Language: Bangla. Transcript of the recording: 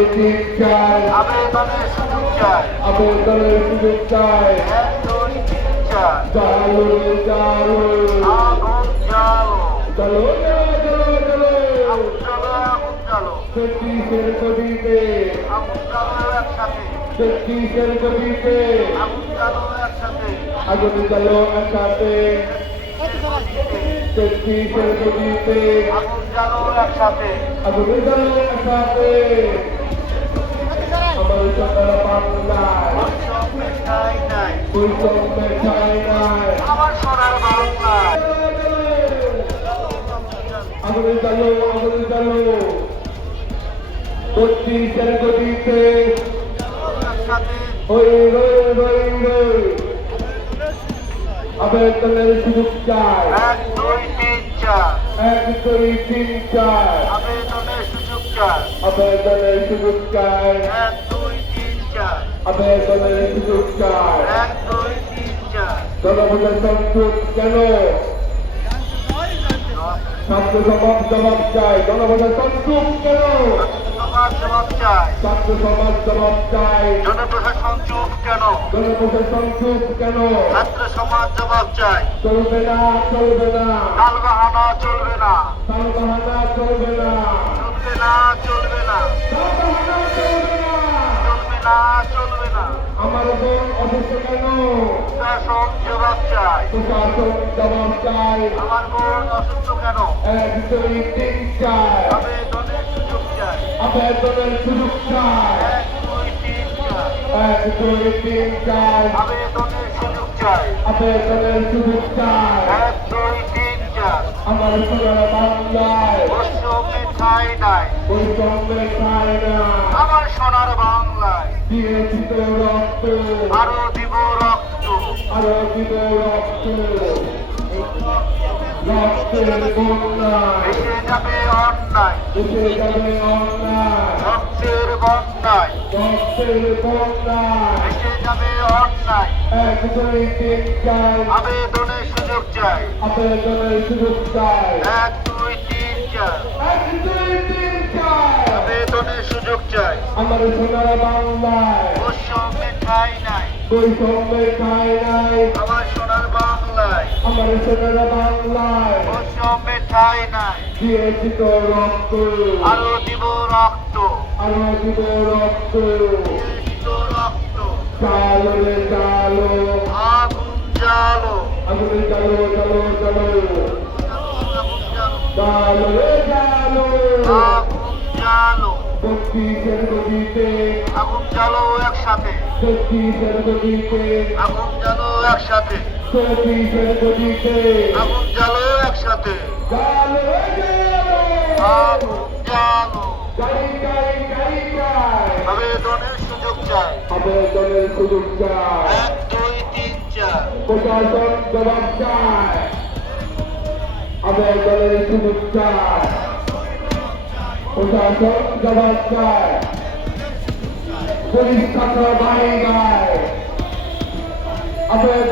আবেদনের সুযোগ চাই। আবেদনের সুযোগ চাই। আগুন গদিতে জ্বালো একসাথে। ছত্রিশের গদিতে আগুন জ্বালো একসাথে। আগুন চলো একসাথে। ছত্রিশের গদিতে আগুন জ্বালো একসাথে। আগুন চলো একসাথে আমার সকাল বাংলায় বৈষম্যে ঠাঁই নাই বৈষম্যের ঠাঁই নাই আমার সোনার রই রই আবেদনের সুযোগ চাই চার এক দুই আবেদনের সুযোগ চাই আবেদনের সুযোগ চাই চার আবেদনের সুযোগ চার জনগণের সংযোগ কেন? ছাত্র সমাজ জবাব চাই জনগণের সংযোগ কেন? ছাত্র সমাজ জবাব চাই জনপ্রশাসন চুপ কেন? জনগণের সংযোগ কেন? ছাত্র সমাজ জবাব চাই চলবে না চলবে না। তাল বাহানা চলবে না। সালবাহানা চলবে না। চলবে না চলবে না। না চলবে না আমার বোন অসুস্থ কেন? শাসন জবাব চাই। প্রশাসন জবাব চাই। আমার বোন অসুস্থ কেন? এক দুই তিন চার। আবেদনের সুযোগ চাই। আবেদনের সুযোগ চাই। এক দুই তিন আবেদনের সুযোগ চাই। আবেদনের সুযোগ চাই। এক দুই তিন চার। আমার সোনার বাংলায়। ঠাঁই নাই। আমার সোনার বাংলায়। দিয়েছি তো রক্ত আরও দিব রক্ত আরও দিব রক্ত রক্তের বন্যায় ভেসে যাবে অন্যায় এসে যাবে অন্যায় রক্তের বন্যায় রক্তের বন্যায় ভেসে যাবে অন্যায় এক দুই তিন চার। আবেদনের সুযোগ চাই আবেদনের সুযোগ চাই এক দুই তিন চার। এক দুই আমার সোনার বাংলায়। বৈষম্যে ঠাঁই নাই। বৈষম্যের খায় নাই। আমার সোনার বাংলায়। আমার সোনার বাংলায়। বৈষম্যে ঠাঁই নাই। দিয়েছি তো রক্ত। আরও দিব রক্ত। আরও দিব রক্ত। দিব রক্ত। চালো রে চালো। আগুন জ্বালো। আগুনে চালো চালো চালো। চালো রে চালো বত্রিশের গতিতে আগুন জ্বালো একসাথে। গতিতে আগুন জ্বালো একসাথে। চৌত্রিশের গতিতে আগুন জ্বালো একসাথে। চালো আগুন জ্বালো। গাড়ি গাড়ি গাড়ি গাড়ি আবেদনের সুযোগ চাই। আবেদনের সুযোগ চাই। এক দুই তিন চার। প্রশাসন জবাব চায়। আবেদনের সুযোগ চায়। প্রশাসন জবাব চায় পুলিশ বাহিনী গায় আবেদন